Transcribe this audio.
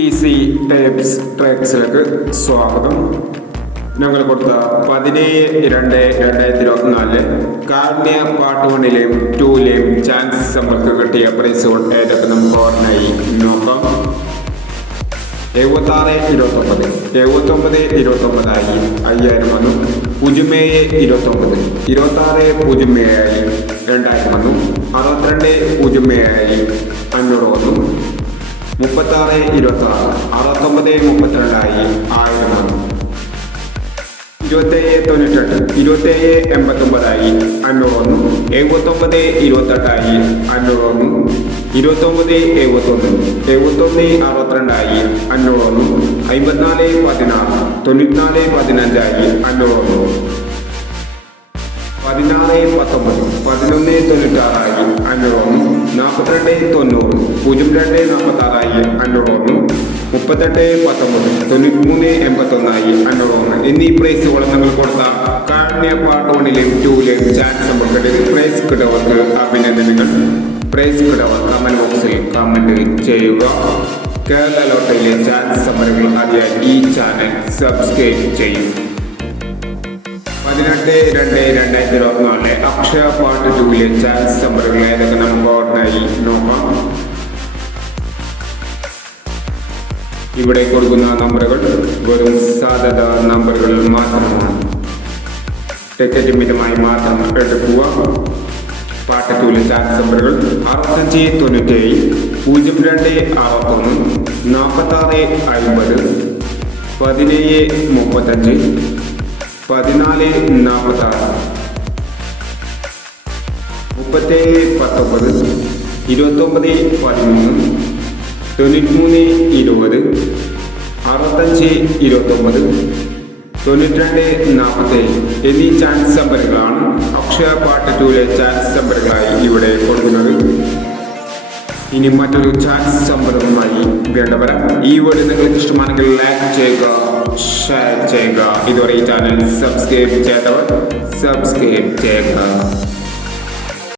Easy tapes ട്രാക്സിലേക്ക് സ്വാഗതം. ഞങ്ങൾ കൊടുത്ത പതിനേഴ് രണ്ട് രണ്ടായിരത്തി ഇരുപത്തിനാലിൽ കാർണിയ പാർട്ട് വണ്ണിലെയും ടൂലെയും ചാൻസ് നമ്മൾക്ക് കിട്ടിയ പ്രൈസുകൾ ഏതൊക്കെ നമുക്ക് ഓർമ്മയായി നോക്കാം. എഴുപത്താറ് ഇരുപത്തൊമ്പത്. എഴുപത്തൊമ്പത് ഇരുപത്തൊമ്പതായി അയ്യായിരം വന്നു. പൂജ്യം ഏഴ് ഇരുപത്തൊമ്പത്. ഇരുപത്താറ് പൂജ്യം ഏഴായി രണ്ടായിരം വന്നു. അറുപത്തിരണ്ട് പൂജ്യം അഞ്ഞൂറ് വന്നു. മുപ്പത്താറ് ഇരുപത്താറ്. അറുപത്തൊമ്പത് മുപ്പത്തിരണ്ടായി ആയിരം വന്നു ഇരുപത്തേഴ് തൊണ്ണൂറ്റെട്ട് ഇരുപത്തേഴ് എൺപത്തൊമ്പതായി അഞ്ഞൂറൊന്ന്. എഴുപത്തൊമ്പത് ഇരുപത്തെട്ടായി അഞ്ഞൂറൊന്ന്. ഇരുപത്തൊമ്പത് എഴുപത്തൊന്ന്. എഴുപത്തൊന്ന് അറുപത്തിരണ്ടായി അഞ്ഞൂറൊന്ന്. അമ്പത്തിനാല് പതിനാറ്. തൊണ്ണൂറ്റിനാല് പതിനഞ്ചായി അഞ്ഞൂറൊന്ന്. പതിനാറ് പത്തൊമ്പത്. പതിനൊന്ന് തൊണ്ണൂറ്റാറായി നാൽപ്പത്തിരണ്ട് തൊണ്ണൂറ് പൂജ്യം രണ്ട് നാൽപ്പത്താറായി അഞ്ഞൂറ് വന്നു മുപ്പത്തെട്ട് പത്തൊമ്പത് തൊണ്ണൂറ്റി മൂന്ന് എൺപത്തൊന്നായി അഞ്ഞൂറൊന്ന് എന്നീ പ്രൈസുകളും നിങ്ങൾ കൊടുത്ത കാർണിയ പാർട്ട് വണ്ണിലെയും ടൂലെയും ചാൻസ് നമുക്ക് പ്രൈസ് കിട്ടവർക്ക് അഭിനന്ദനങ്ങൾ പ്രൈസ് കിട്ടവർ കമന്റ് ബോക്സിൽ കമന്റ് ചെയ്യുക. കേരള ലോട്ടറിയിലെ ചാൻസ് സമരങ്ങൾ അറിയാൻ ഈ ചാനൽ സബ്സ്ക്രൈബ് ചെയ്യും. പതിനെട്ട് രണ്ട് രണ്ടായിരത്തി ഇരുപത്തിനാലിലെ അക്ഷയ പാർട്ട് ടൂവിലെ ചാൻസ് നമ്പറുകൾ ഏതൊക്കെ നോക്കാം ഇവിടെ കൊടുക്കുന്ന നമ്പറുകൾ വെറും സാധ്യത നമ്പറുകൾ മാത്രമാണ്. ടിക്കറ്റ് മിതമായി മാത്രം എടുക്കുക. ടൂവിലെ ചാൻസ് നമ്പറുകൾ അറുപത്തഞ്ച് തൊണ്ണൂറ്റേഴ് പൂജ്യം രണ്ട് അറുപത്തൊന്ന് നാൽപ്പത്താറ് അൻപത് പതിനേഴ് മുപ്പത്തഞ്ച് പതിനാല് നാൽപ്പത്താറ് മുപ്പത്തേഴ് പത്തൊമ്പത് ഇരുപത്തൊമ്പത് പതിമൂന്ന് തൊണ്ണൂറ്റിമൂന്ന് ഇരുപത് അറുപത്തഞ്ച് ഇരുപത്തൊമ്പത് തൊണ്ണൂറ്റിരണ്ട് നാൽപ്പത്തേഴ് എന്നീ ചാൻസ് നമ്പറുകളാണ് അക്ഷയ പാർട്ട് ടൂലെ ചാൻസ് നമ്പറുകളായി ഇവിടെ കൊടുക്കുന്നത്. ഇനി മറ്റൊരു ചാൻസ് നമ്പറുമായി വേണ്ടവർ ഈ വീഡിയോ നിങ്ങൾക്ക് ഇഷ്ടമാണെങ്കിൽ ലൈക്ക് ചെയ്യുക ഷെയർ ചെയ്യുക. ഇതുവരെ ഈ ചാനൽ സബ്സ്ക്രൈബ് ചെയ്തവർ സബ്സ്ക്രൈബ് ചെയ്യുക.